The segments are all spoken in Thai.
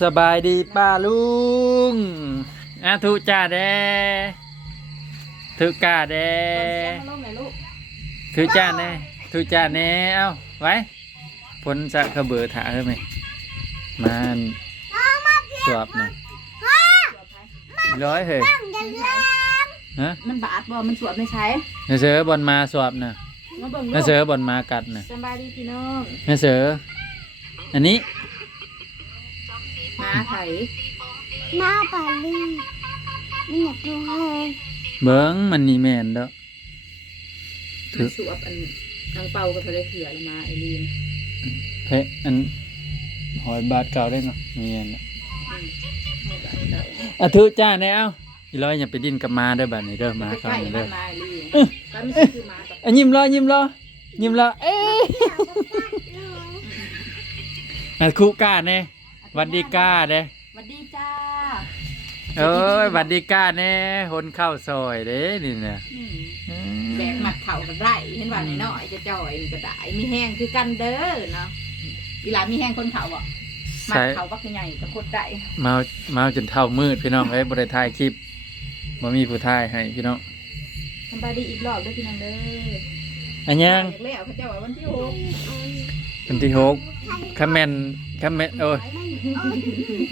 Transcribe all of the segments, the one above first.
สบายดีป้าลุงอาทุจ่าแดทุกาแดมาลงไหนลูกทุจ่าแน่ทุจ่าแน่เอ้าไว้พ้นสะขะเบือถาเอ้ไหมมาสวบหน่อยร้อยเหยฮะมันบาดบ่มันสวมไม่ใช้นาเสือบอลมาสวบน่ะมาเบิ่งนาลูกเสือบอลมากัดน่ะสบายดีพี่น้องนาเสืออันนี้หา ไถหน้าปาลีไม่อยากดูแฮงเบิ้งมันนี่แม่นเด้อถืมัอนสวบอันทางเป่าก็ทะเลเขือลงมาไอ้ลีนเพะอันหอยบาทเก่าได้เนาะนี่อันน่ะเอาบาดเก่าอะทุจ้าแนวอีร้อยอย่าไปดิ้นกับมาเด้อบัดนี้เด้อมาไปเข้าใกล้มามัเด้อนมาไอ้ลีนไปไม่ใช่คือหมากับอะยิ้มรอยิ้มรอยิ้มรอเอ้ยอะคุก้าแน่ หวัดดีก้าเด้สวัสดีจ้าเอ้ยหวัดดีก้าแน่คนเข้าซอยเด้นี่น่ะอืมอืมแบกหมัดเข่ากันได้เห็นว่าน้อยๆจะจ่อยนี่ก็ได้มีแห้งคือกันเด้อเนาะอีหลามีแห้งคนเข่าบ่หมัดใช่เข่าบักใหญ่ก็กดได้เมาเมาจนเท่ามืดพี่น้องเอ้ยบ่ได้ถ่ายคลิปบ่มีผู้ถ่ายให้พี่น้องสบายดีอีกรอบเด้อพี่น้องเด้ออันยังอยากแล้วเขาเจ้าว่าวันที่หก วันที่หกคาแมนคาแมนโอ้ย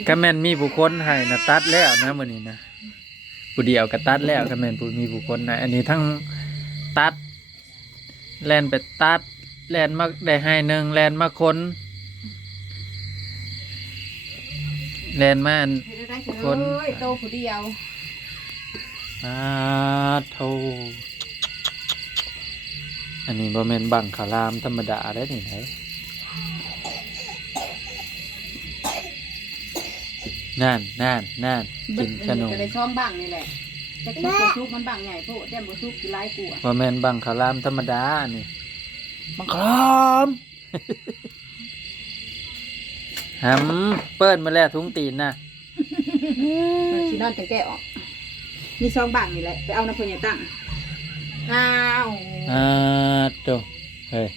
คาแมนมีผู้คนให้นะตัดแล้วนะมื้อนี้นะผู้เดียวก็ตัดแล้วคาแมนผู้มีผู้คนให้อันนี้ทั้งตัด แลนไปตัด แลนมาได้ให้หนึ่งแลนมาคนแลนมาอันเฮ็ดได้เฉคนยโตผู้เดียวอาโทอันนี้บ่แม่นบังขารามธรรมดาได้นี่ไหน นั่นนั่นนั่นกินขนมก็ได้ช่องบังนี่แหละแต่ชุกบ่ชุกมันบังใหญ่โพดแต้มบ่ชุกคือหลายกว่าบ่แม่นบังขารามธรรมดานี่บังขารามหำเปิ้นมาแล้วทุงตีนน่ะสินอนจังแก้ออกมีช่องบังนี่แหละไปเอาน้ำเพิ่นอย่าตั้งอ้าวอ่าโตเฮ้ย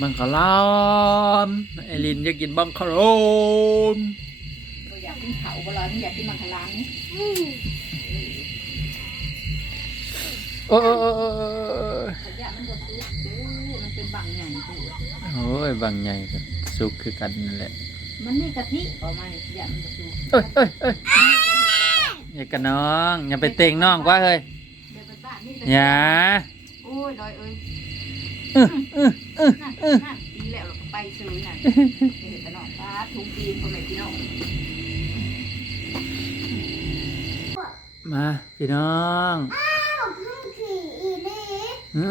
บังขารามไอลินอยากกินบังขารามบ่อยากกินเขาบ่ล่ะนี่อยากกินมังคลามนี่อืมโอ้โอ้โอ้โอ้โอ้ขยะมันบ่ชุกเด้อมันเป็นบังใหญ่โพดโอ้ยบางใหญ่กับสุกคือกันนั่นแหละ มันมีกะทิออกมานี่ขยะมันบ่ชุกเอ้ยเอ้ยเอ้ยอย่ากันน้อง อย่าไปเต็งน้องกว่าเฮ้ยเดี๋ยวไปบ้านนี่กะทิอย่าโอ้ยดอยเอ้ย เออเออเออนั่นนั่นปีแล้วเราก็ไปซื้อนั่นเห็นแต่นอนฟ้าทุกปีนพ่อแม่พี่น้องมาพี่น้องอ้าวพึ่งขี่อีลีหึ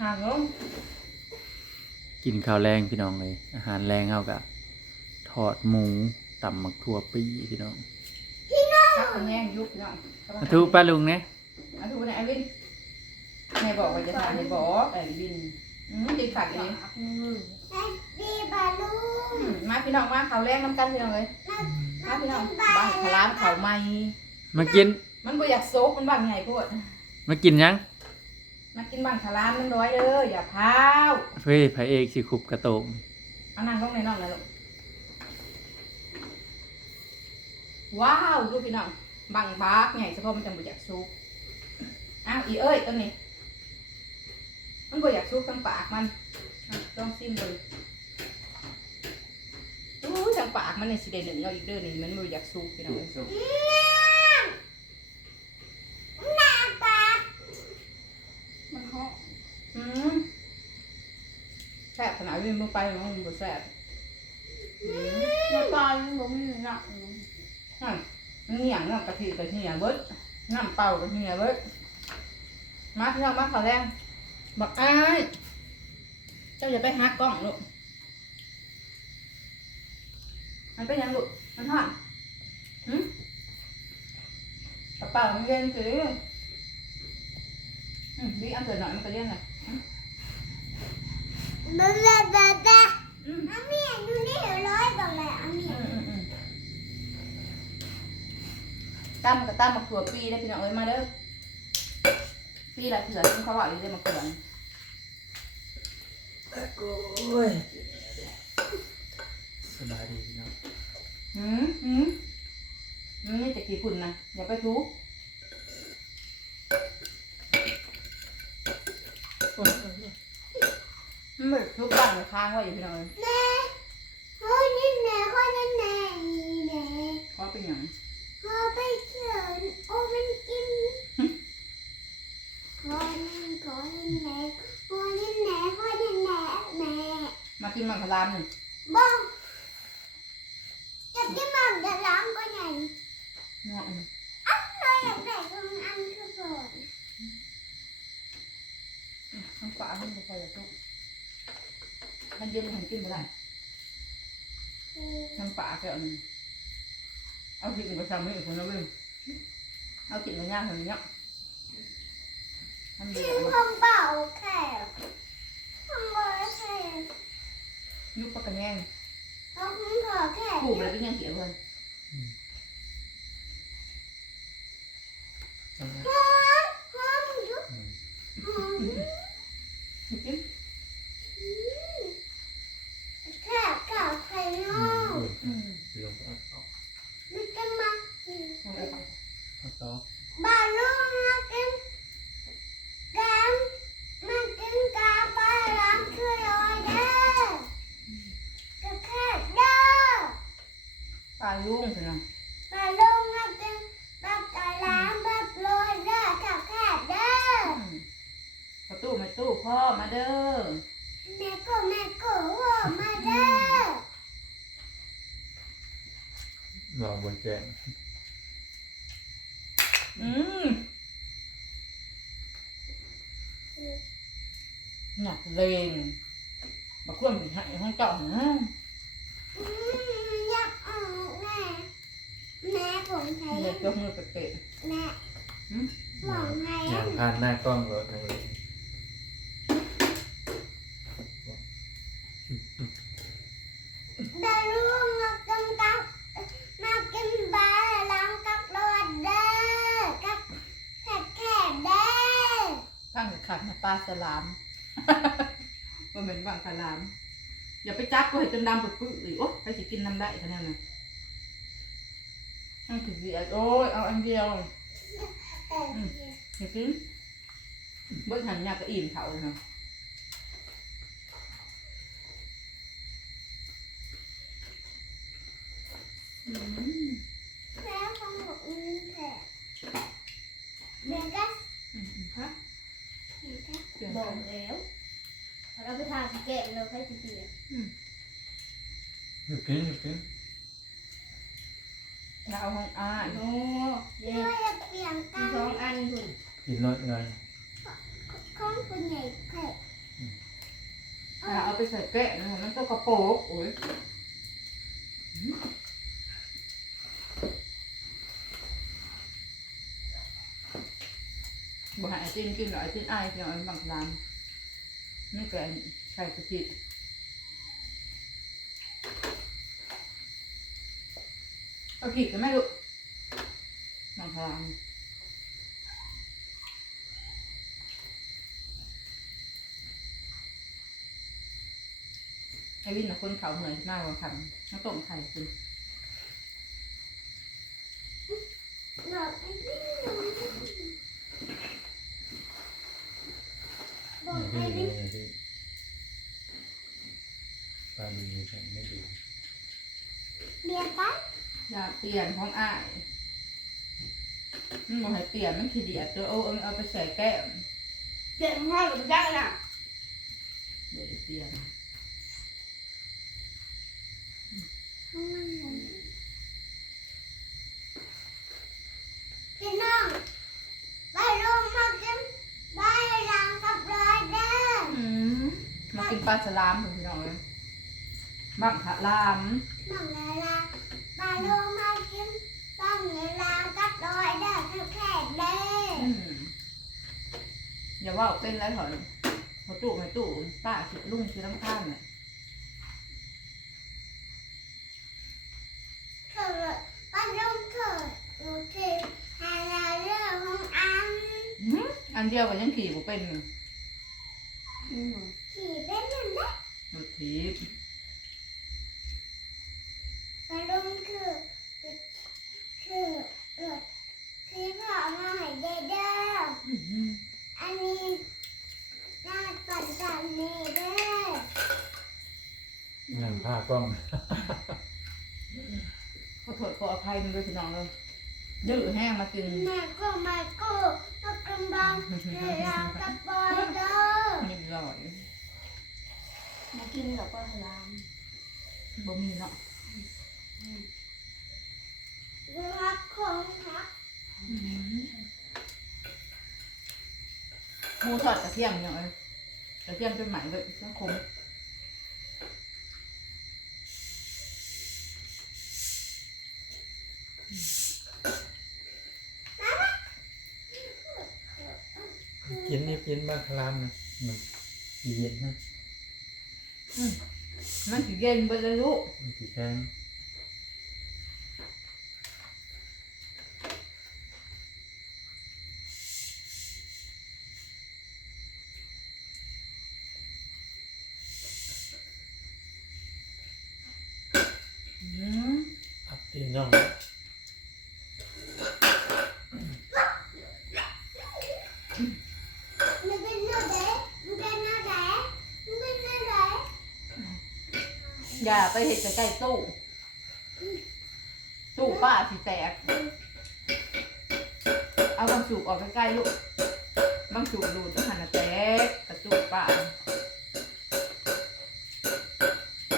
ห่างลงกินข้าวแรงพี่น้องเลย อาหารแรงเขากะทอดหมูตำหมักทั่วปีพี่น้องพักคนแย่งยุบพี่น้องอาทุป้าลุงเนี่ยอาทุเนี่ยไอ้วินแม่บอกว่าจะทานในบอกไอ้วินอืมดีขัดเลยไอ้ดีบาลูอืมมาพี่น้องมาเขาแรงน้ำกันพี่น้องเลยมาพี่น้องบ้างขลามเขาไม่มากิน มันบ่อยากโซกมันบางใหญ่โพดมากินยังมากินบ้างขลามมันร้อยเด้ออย่าพาวเฮ้ยพระเอกสิคุบกระโตงเอานั่งลงในนอนนะลูกว้าวดูพี่น้องบางบากใหญ่เฉพาะมันจังบ่อยากโซกอ้าวอีเอ้ยต้นนี้ มันบ่อยากซุกทั้งปากมันอะลองซิมดูอู้ทั้งปากมันในสิเดหนึ่งเอาอีกเด้อนี่มันบ่อยากซุกพี่น้องเอ้ยหน้าตามันเหาะอืมแซ่บขนาดวิ่งลงไปมันบ่แซ่บอืมหน้าตามันบ่มีหน้านั่นมันเหนียงน้ำกะทิกะทิเบิดน้ำเปล่ากะทิเบิดมาพี่น้องมาขอแรง บอกอ้ายเจ้าอย่าไปหากล้องลูกมันเป็นหยังลูกมันห่อนหืมกระเป๋ามันเย็นสิอืมดีอันเกิดหน่อยมันก็เย็นเลยบาบาบาบาอืมอามีดูนี่ร้อยตรงไหนอามีอืมอืมอืมตั้มกับตั้มมาถั่วปีได้พี่น้องเอ้ยมาเด้อปีละเถื่อซึ่งเขาว่าอยู่ได้มาเถื่อน โอ้ยสบายดีเนาะหืมหืมหืมนี่จะกี่ฝุ่นนะอย่าไปทุโอ้ยโอ้ยโอ้ยมันทุกบ้างเลยค้างไว้อยู่พี่น้องเอ้ย แม่พ่อนี่แม่พ่อนี่แม่แม่ เพราะเป็นอย่าง พ่อไปเขียนโอ้มันกินพ่อนี่พ่อนี่แม่พ่อนี่แม่พ่อนี่แม่แม่ มา กินมันพลามหนึ่งบ้องจะกินมันจะล้างก็ไงเนาะอืมอ้าวเราอยากได้ของอันคือก่อนทั้งฝาทั้งบุฟเฟ่ต์ทุกมันเย็นมันกินไม่ได้ทั้งฝาแค่อันหนึงเอากินไปทำให้อีกคนนะเว้ยเอากินมาย่างทำเนี้ยทำเดียวห้องเปล่าแค่ห้องบอแค่ ยุบปากกระแยงห้องขอแค่ผูกเลยเป็นยังเสียเพื่อนจังหวะห้องห้องยุบอืมห้อง กิน แค่กับใครนอก อืม ลงเอาเอา มันจะมา เอาไปก่อน เอาต่อ บ้านลูกมากินกันมากินกาบาล้างคือรอยเด้อกับแค่เด้อ ปลาลุ่งเถอะนะ บ้านลูกมากินแบบตาล้างแบบรอยเด้อกับแค่เด้อ อืมประตูไม่ตู้ พ่อมาเด้อแม่ก็แม่ก็หัวมาเด้อมองบนแจ้งอืมหนักเลงมาคว่ำถึงให้ห้องเจ้าหนะอืมอยากออกแม่แม่ผมใช้เด็กยกมือเปะแม่ๆหืมหวังไงอย่างผ่านหน้ากล้องรถทางนี้ได้ลูกมากินกับมากินบาล้างกับรถเด้อกับแค่แค่เด้อ ข้างขัดมาปลาสลามมันเหม็นบางสลาม อย่าไปจับก็ให้จนดำปุดปื้ออีกโอ๊ะไปสิกินน้ำได้เท่านั้นนะอันคือเสียโอ้ยเอาอันเดียวเอออย่ากินเบิ้งหันยากก็อิ่มเขาเลยนะอืม แม่ของหนูมีแผลแม่ก็ อืมฮะ แม่ ก็เปลี่ยนบไปอกแล้วเราไปทานแกะเราใครจะเสียอยู่กินอยู่กินแล้วเอาห้องอ้ายโอ้เด็ช่วกยจะเปลี่ยนกัมีนสองอันคุณกินรถเงินของคุณใหญ่แผลแล้วเอาไปใส่แกะนะมันก็กระโปกโอ้ย บ่ใหายจิ้นกินหรอกไอ้จิ้นอายเพียงไอันบางรามนี่แกงไข่กะทิเอาขีดกันไหมลูกบางรามไอ้วินนะคนเขาเหนื่อยมากกว่าคำน้ำต้มไข่คุณหลอดไอ้พี่หนูบอก นี่ ไอ้ ที่พี่ที่ปลาดีฉันไม่ดูเบียร์ไปอย่าเปลี่ยนของอ้ายมันบอกให้เปลี่ยนมันขี้เดียดตัวโอ้เอาเอาไปใส่แก้มเจ็บห้อยกับได้น่ะเดี๋ยวเปลี่ยนพี่ ปลาฉลามของพี่น้องเลยบังขะลามมังเวลามปลาโลมากินมังเวลามกัดลอยได้ทุกแขกเลยออย่าว่าเป็นไรเถอะเตู้ไม่ตู้ป้าสิลุ่งชิน้ำข้ามเนี่ยเถิดป้าลุงเถิดหนูเถิดหาลาเรื่องของอันอันเดียวกันยังขี่ผมเป็น หนู รถถีบปลาลุงคือคือรถที่พ่อมาให้เด้อเด้ออันนี้น่าปั่นจันนี่เด้อนั่งผ้ากล้อง ขอโทษขออภัยมันด้วยพี่น้องเลยดื้อแห้งมากินแม่ก็มาก็ก็กำบังให้เรากระปอยเด้อเรียบร้อยมา กินกับปลาหลามบ่มีเนาะรักของรักหมูทอดกระเทียมอย่างเอ้ยกระเทียมเป็นไหมเลยต้องคมกินนี่กินบ้างคลามนะมันสิเย็นนะ มันสิเย็นไปเลยลูกมันสิแข็ง อืม อับตีนน้อง มันเป็นเนื้อเด้มันเป็นเนื้อเด้มันเป็นเนื้อเด้ อย่าไปเห็ดใกล้ๆตู้ ตู้ป้าสิแตก เอาบางสูบออกใกล้ๆลูก บางสูบดูดจะหันน่ะแตกกระตู้ป้า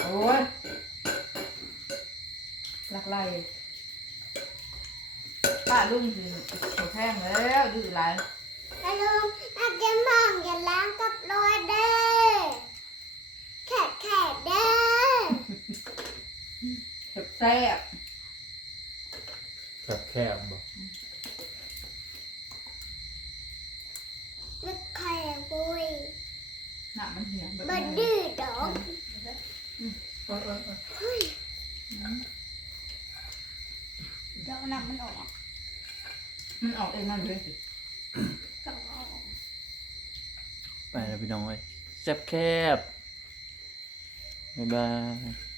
โอ้ยหลักไล่ป้าลุงสิหัวแพงแล้วดื้อไรปลาลุงนักเก็ตบ้างอย่าล้างกับรอยเด้อแขกแขกเด้อ แซ่บกับแคบบอกนึกแขกบุยๆหน้ามันเหี่ยวแบบบัดนี้ดื้อดอกเจ้าน้ำมันออกมันออกเองมันเลยสิต้องเอาออกไปแล้วพี่น้องเอ้ยแซ่บแคบบ๊ายบาย